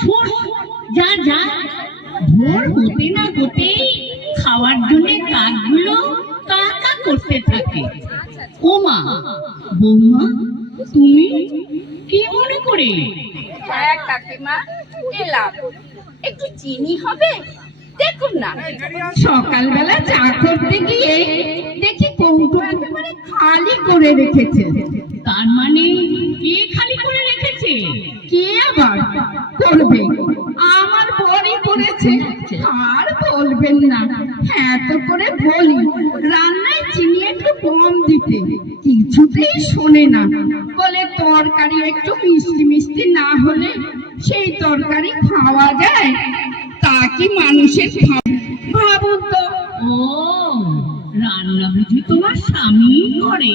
ছোট যা যা ভোর হতে না হতেই খাওয়ার জন্য কাকগুলো কাকা করতে থাকে। ও মা, বৌমা, তুমি কি মনে করে? হ্যাঁ কাকিমা, এলাম। একটু চিনি হবে? দেখুন না, সকালবেলা চা করতে গিয়ে দেখি কৌটো একেবারে খালি করে রেখেছে। তার মানে কে খালি করে রেখেছে? কে আবার করবে? আমার বড়ি করেছে। আর বলবেন না, হ্যাঁ তো করে বলি রান্নায় চিনি একটু কম দিতে, কিছুতেই শোনে না। বলে তরকারি একটু মিষ্টি মিষ্টি না হলে সেই তরকারি খাওয়া যায়? তা কি মানুষের ভাবুন তো। ও, রান্না বুঝি তোমার স্বামী করে?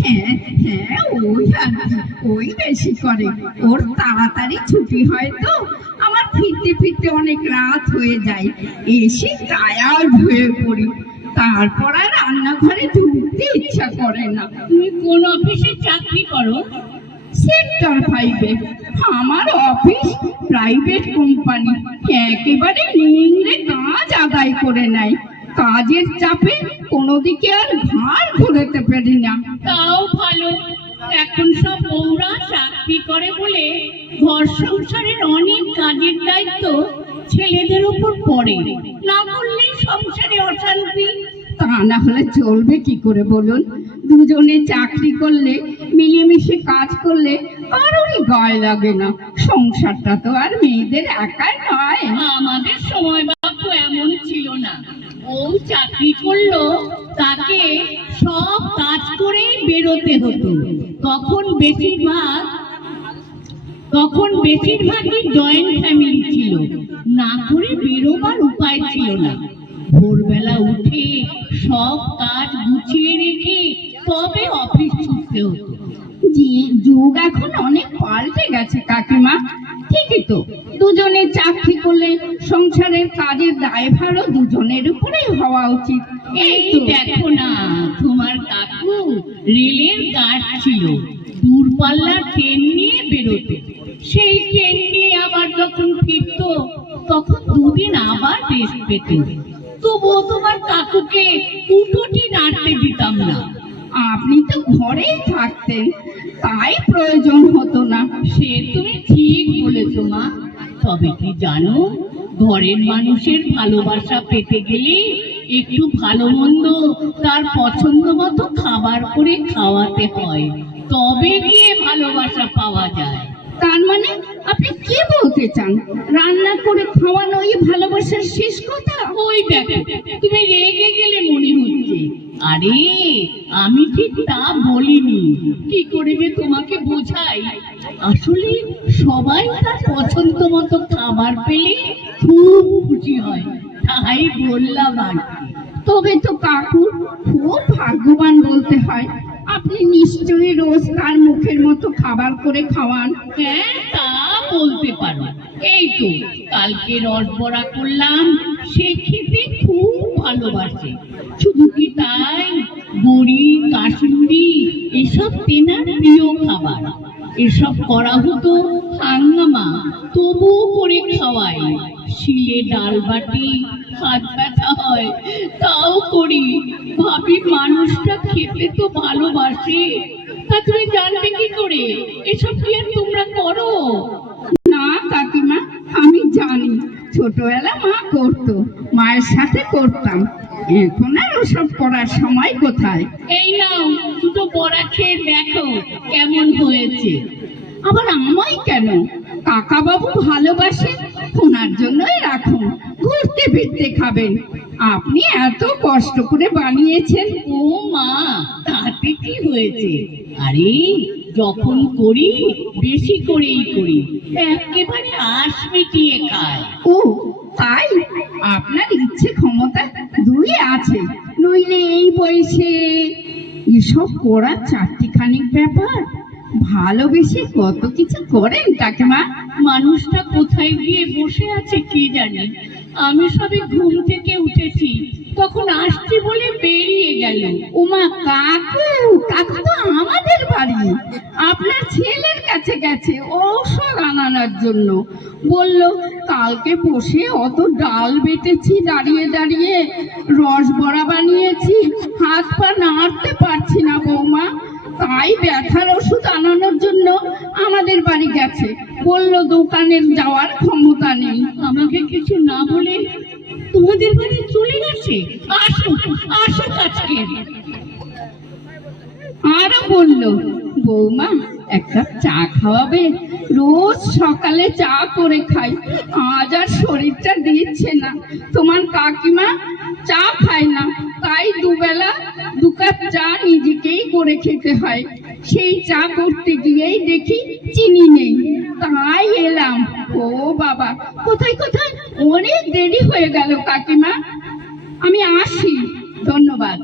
হ্যাঁ হ্যাঁ, ওই আর কি, ওই বেশি করে। ওর তাড়াতাড়ি ছুটি হয় তো আমার ফিরতে ফিরতে অনেক রাত হয়ে যায়। এসে টায়ার্ড হয়ে পড়ি, তারপর আর রান্নাঘরে ঢুকতে ইচ্ছা করে না। তুমি কোন অফিসে চাকরি করো? সেক্টর 5-এ আমার অফিস, প্রাইভেট কোম্পানি। একেবারে নিংড়ে কাজ আদায় করে নেয়। কাজের চাপে কোনো দিকে আর ঘাড় ঘোরাতে পারি না। তাও ভালো, এখন সব বউরা চাকরি করে বলে ঘর সংসারের অনেক কাজের দায়িত্ব ছেলেদের উপর পড়ে, না করলে সংসারে অশান্তি। তা না হলে চলবে কি করে বলুন? দুজনে চাকরি করলে, মিলেমিশে কাজ করলে কারোরই গায়ে লাগে না। সংসারটা তো আর মেয়েদের একাই নয়। আমাদের সময় বাপু এমন ছিল না। ও চাকরি করলো, তাকে সব কাজ করে বেরোতে হতো। তখন বেশিরভাগই জয়েন্ট ফ্যামিলি ছিল, না করে বেরোবার উপায় ছিল না। ভোরবেলা উঠে সব কাজ গুছিয়ে রেখে তবে অফিস ছুটতে হতো। যুগ এখন অনেক পাল্টে গেছে কাকিমা। ঠিকই তো, দুজনে চাকরি করলে সংসারের কাজের দায়ভারও দুজনের উপরেই হওয়া উচিত। এই দেখো না, তোমার কাকু রেলের গার্ড ছিল, দূরপাল্লার ট্রেন নিয়ে বেরোতো। সেই ট্রেন নিয়ে আবার যখন ফিরতো তখন দুদিন আবার রেস্ট পেত। তবুও তোমার কাকুকে উঠোটি নাড়তে দিতাম না। আপনি তো ঘরেই থাকতেন, তাই প্রয়োজন হতো না। সে তুমি ঠিক বলেছ মা। তবে কি জানো, ঘরের মানুষের ভালোবাসা পেতে গেলে একটু ভালো মন্দ তার পছন্দ মতো খাবার করে খাওয়াতে হয়, তবে গিয়ে ভালোবাসা পাওয়া যায়। তার মানে আপনি কি বলতে চান? রান্না করে খাওয়ানোই ভালোবাসার শেষ কথা? ওই দেখো, তুমি রেগে গেলে মনে হচ্ছে। আরে আমি ঠিক তা বলিনি। কি করে যে তোমাকে বোঝাই? আসলে সবাই তার পছন্দ মতো খাবার পেলে খুব খুশি হয়, তাই বললাম আর কি। তবে তো কাকু খুব ভাগ্যবান বলতে হয়। আপনি নিশ্চয়ই রোজ তার মুখের মতো খাবার করে খাওয়ান। হ্যাঁ, তা বলতে পারো। এই তো কালকে রসবড়া করলাম, সে খেতে খুব ভালোবাসে। শুধু কি তাই, বড়ি, কাশুন্দি এসব তেনার প্রিয় খাবার। এসব করা হতো হাঙ্গামা, তবুও করে খাওয়াই। শিলে ডাল বাটি, হাত ব্যথা হয়, তাও করি। ভাবি মানুষটা খেতে তো ভালোবাসে, তা তুমি জানবে কি করে? এসব কি আর তোমরা করো? না কাকিমা, আমি জানি। ছোটবেলা মা করতো, মায়ের সাথে করতাম। এখন আর ওসব করার সময় কোথায়। এই নাও দুটো বড়া খেয়ে দেখো কেমন হয়েছে। আবার আমায় কেন? কাকা বাবু ভালোবাসেন, ওনার জন্যই রাখুন, ঘুরতে ফিরতে খাবেন। আপনি এত কষ্ট করে বানিয়েছেন। ও মা, তাতে কি হয়েছে? আরে যখন করি বেশি করেই করি, একেবারে আশ মিটিয়ে খায়। ও তাই? আপনার ইচ্ছে ক্ষমতা দুই আছে, নইলে এই বয়সে এসব করা চারটিখানিক ব্যাপার। ভালোবেসে কত কিছু করেন কাকিমা। মানুষটা কোথায় গিয়ে বসে আছে কে জানে। আমি সবে ঘুম থেকে উঠেছি, তখন আসছে বলে বেরিয়ে গেল। উমা, কাকু কাকু তো আমাদের বাড়ি, আপনার ছেলের কাছে গেছে ঔষধ আনানোর জন্য। বলল কালকে বসে অত ডাল বেটেছি দাঁড়িয়ে দাঁড়িয়ে, রস বড়া বানিয়েছি, হাত পা নাড়তে পারছি না বৌমা, তাই ব্যথার ওষুধ আনানোর জন্য আমাদের বাড়ি গেছে। বলল দোকানের যাওয়ার ক্ষমতা নেই। আমাকে কিছু না বলে তোমাদের বাড়ি চলে গেছে। আসো আসো আজকে। আরো বলল বৌমা এক কাপ চা খাওয়াবে, রোজ সকালে চা করে খাই, আজ আর শরীরটা দিচ্ছে না। তোমার কাকিমা চা খায় না, তাই দুবেলা দু কাপ চা নিজেকেই করে খেতে হয়। সেই চা করতে গিয়েই দেখি চিনি নেই, তাই এলাম। ও বাবা, কোথায় কোথায় অনেক দেরি হয়ে গেল কাকিমা, আমি আসি, ধন্যবাদ।